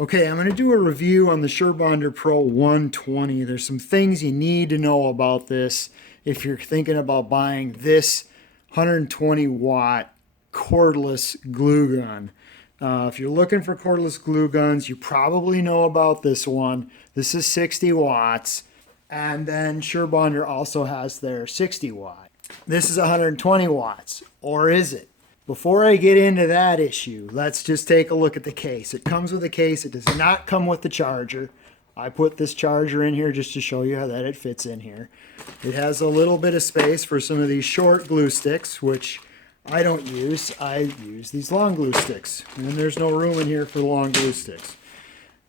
Okay, I'm going to do a review on the Surebonder Pro120. There's some things you need to know about this if you're thinking about buying this 120 watt cordless glue gun. If you're looking for cordless glue guns, you probably know about this one. This is 60 watts, and then Surebonder also has their 60 watt. This is 120 watts, or is it? Before I get into that issue, let's just take a look at the case. It comes with a case. It does not come with the charger. I put this charger in here just to show you how that it fits in here. It has a little bit of space for some of these short glue sticks, which I don't use. I use these long glue sticks, and there's no room in here for the long glue sticks.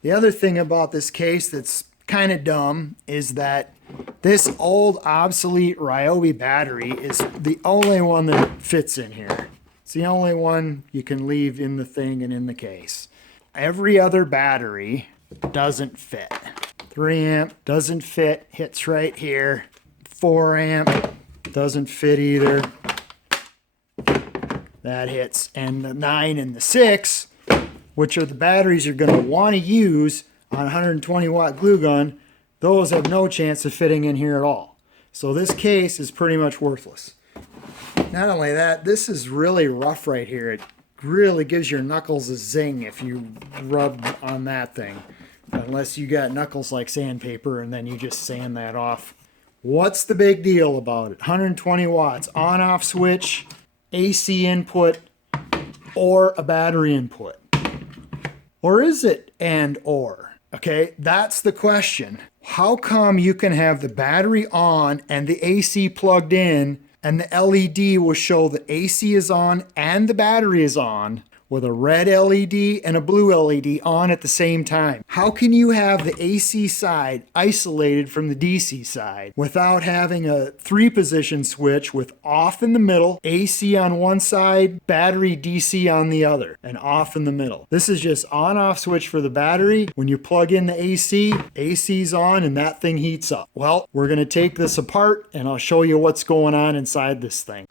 The other thing about this case that's kind of dumb is that this old obsolete Ryobi battery is the only one that fits in here. It's the only one you can leave in the thing and in the case. Every other battery doesn't fit. 3 amp doesn't fit, hits right here. 4 amp doesn't fit either. That hits. And the 9 and the 6, which are the batteries you're going to want to use on a 120 watt glue gun, those have no chance of fitting in here at all. So this case is pretty much worthless. Not only that, this is really rough right here. It really gives your knuckles a zing if you rub on that thing. Unless you got knuckles like sandpaper and then you just sand that off. What's the big deal about it? 120 watts, on-off switch, AC input, or a battery input? Or is it and or? Okay, that's the question. How come you can have the battery on and the AC plugged in, and the LED will show the AC is on and the battery is on with a red LED and a blue LED on at the same time? How can you have the AC side isolated from the DC side without having a 3-position switch with off in the middle, AC on one side, battery DC on the other, and off in the middle? This is just on-off switch for the battery. When you plug in the AC, AC's on and that thing heats up. Well, we're going to take this apart and I'll show you what's going on inside this thing.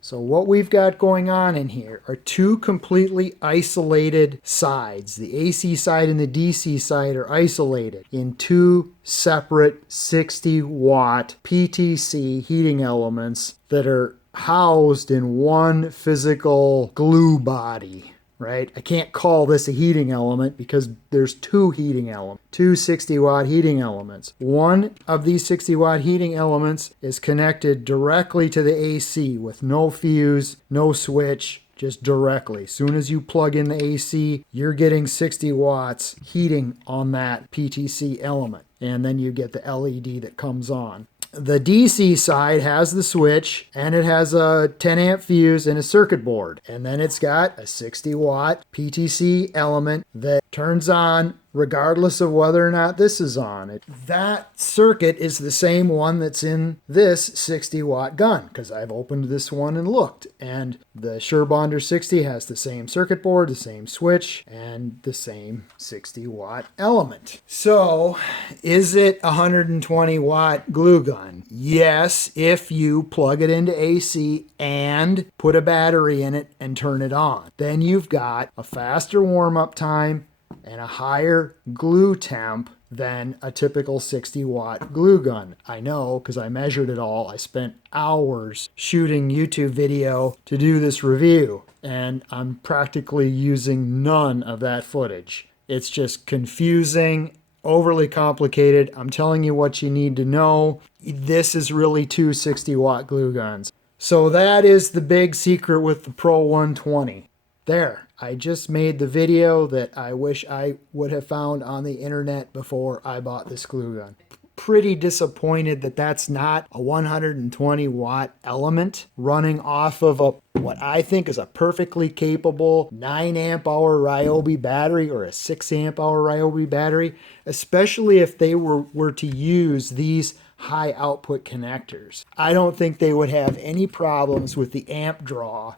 So what we've got going on in here are 2 completely isolated sides. The AC side and the DC side are isolated in 2 separate 60 watt PTC heating elements that are housed in one physical glue body. Right? I can't call this a heating element because there's 2 heating elements, 2 60 watt heating elements. One of these 60 watt heating elements is connected directly to the AC with no fuse, no switch, just directly. As soon as you plug in the AC, you're getting 60 watts heating on that PTC element. And then you get the LED that comes on. The DC side has the switch, and it has a 10 amp fuse and a circuit board. And then it's got a 60 watt PTC element that turns on regardless of whether or not this is on. That circuit is the same one that's in this 60 watt gun, because I've opened this one and looked. And the Surebonder 60 has the same circuit board, the same switch, and the same 60 watt element. So, is it a 120 watt glue gun? Yes, if you plug it into AC and put a battery in it and turn it on. Then you've got a faster warm-up time and a higher glue temp than a typical 60 watt glue gun. I know because I measured it all. I spent hours shooting YouTube video to do this review, and I'm practically using none of that footage. It's just confusing, overly complicated. I'm telling you what you need to know. This is really 2 60 watt glue guns. So that is the big secret with the Pro120. There. I just made the video that I wish I would have found on the internet before I bought this glue gun. Pretty disappointed that that's not a 120 watt element running off of what I think is a perfectly capable 9 amp hour Ryobi battery or a 6 amp hour Ryobi battery, especially if they were to use these high output connectors. I don't think they would have any problems with the amp draw.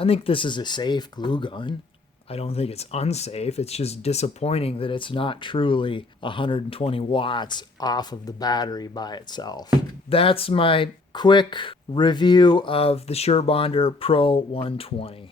I think this is a safe glue gun. I don't think it's unsafe. It's just disappointing that it's not truly 120 watts off of the battery by itself. That's my quick review of the Surebonder Pro120.